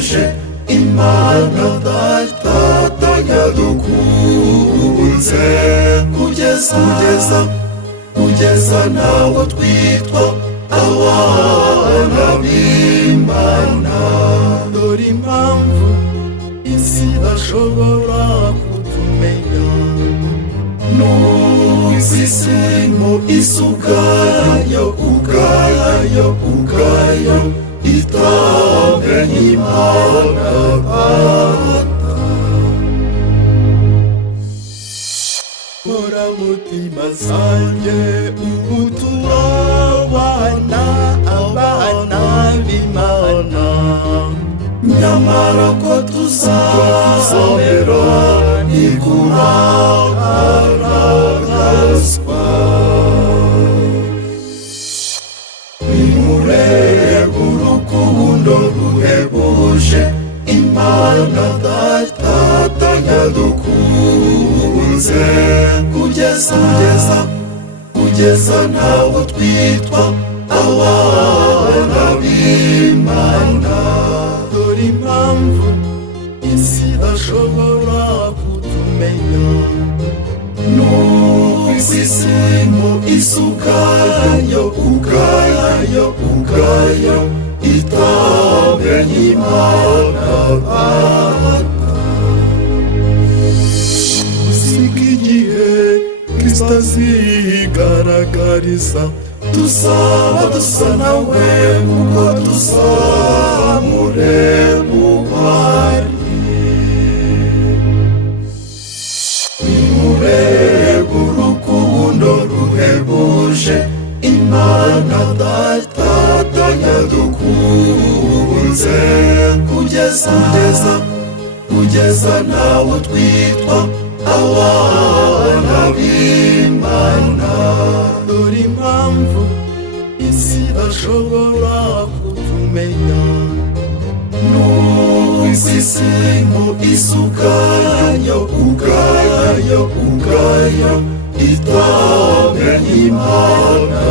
uhebuje Imana Data yadukunze kugeza naho twitwa abana b'Imana. Dore impamvu isi idashobora kutumenya, n'ubwisimo isugayo itamenye Imana Data. Kora mutima zanjye ubu turabana abana b'Imana, nyamara ko tuzabera ntikugaragazwa. Nimurebe urukundo ruhebuje Imana Data yadukunze kugeza naho twitwa abana b'Imana. Dore impamvu isi idashobora kutumenya, n'ubwisimo isugayo itamenye Imana Data. Usika igihe Kristo azigaragariza, tuzaba dusa nawe kuko tuzamureba uko ari. Nimurebe urukundo ruhebuje Imana Data yadukunze kugeza naho twitwa abana b'Imana. Dore impamvu isi idashobora kutumenya, n'ubwisimo isugayo itamenye Imana